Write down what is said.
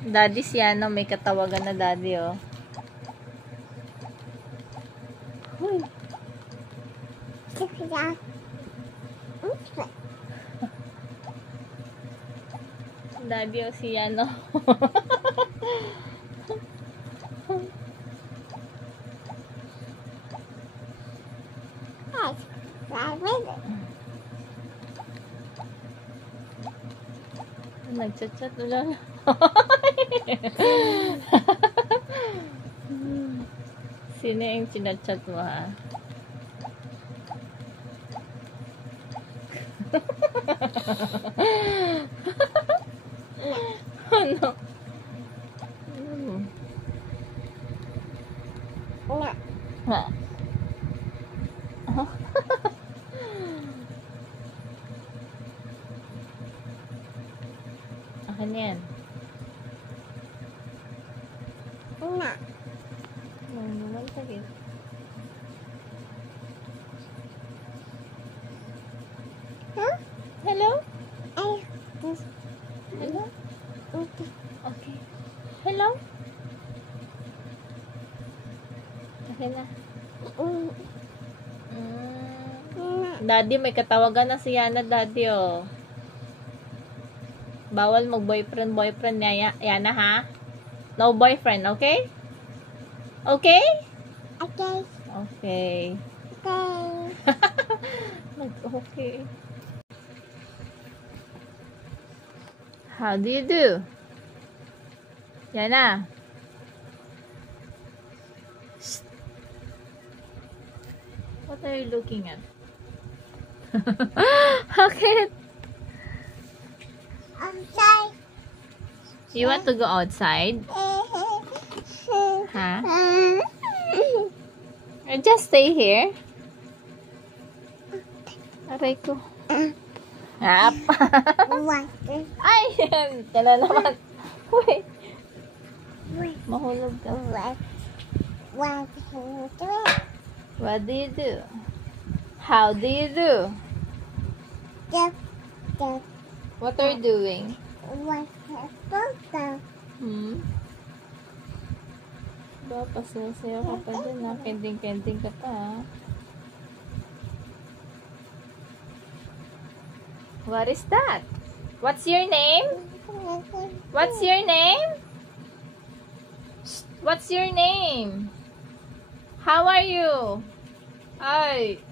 Daddy siya, no? May katawagan na daddy, oh. Daddy, oh, siya, no? Nagchat-chat lang. Sino yung chinachat mo, ha? Ano? Ha? Akin yan. Una. Naman sakit. Huh? Hello? Ay. Hello? Okay. Okay. Hello? Okay na. Daddy, may katawagan na si Yana, daddy, oh. Bawal mag-boyfriend niya, Yana, ha? No boyfriend, okay? Okay? Okay. Okay. Okay. Okay. How do you do? Yana. Shh. What are you looking at? Okay. Outside. You want to go outside? Huh? Or just stay here? Aray ko. Hap. Water. Ay! Yan na naman. Wait. Mahulog ka. What do you do? How do you do? What are you doing? Ba, pasayaw ka pa dyan, ha? Kending-kending ka pa, ha? What is that? What's your name? What's your name? What's your name? How are you? Ay.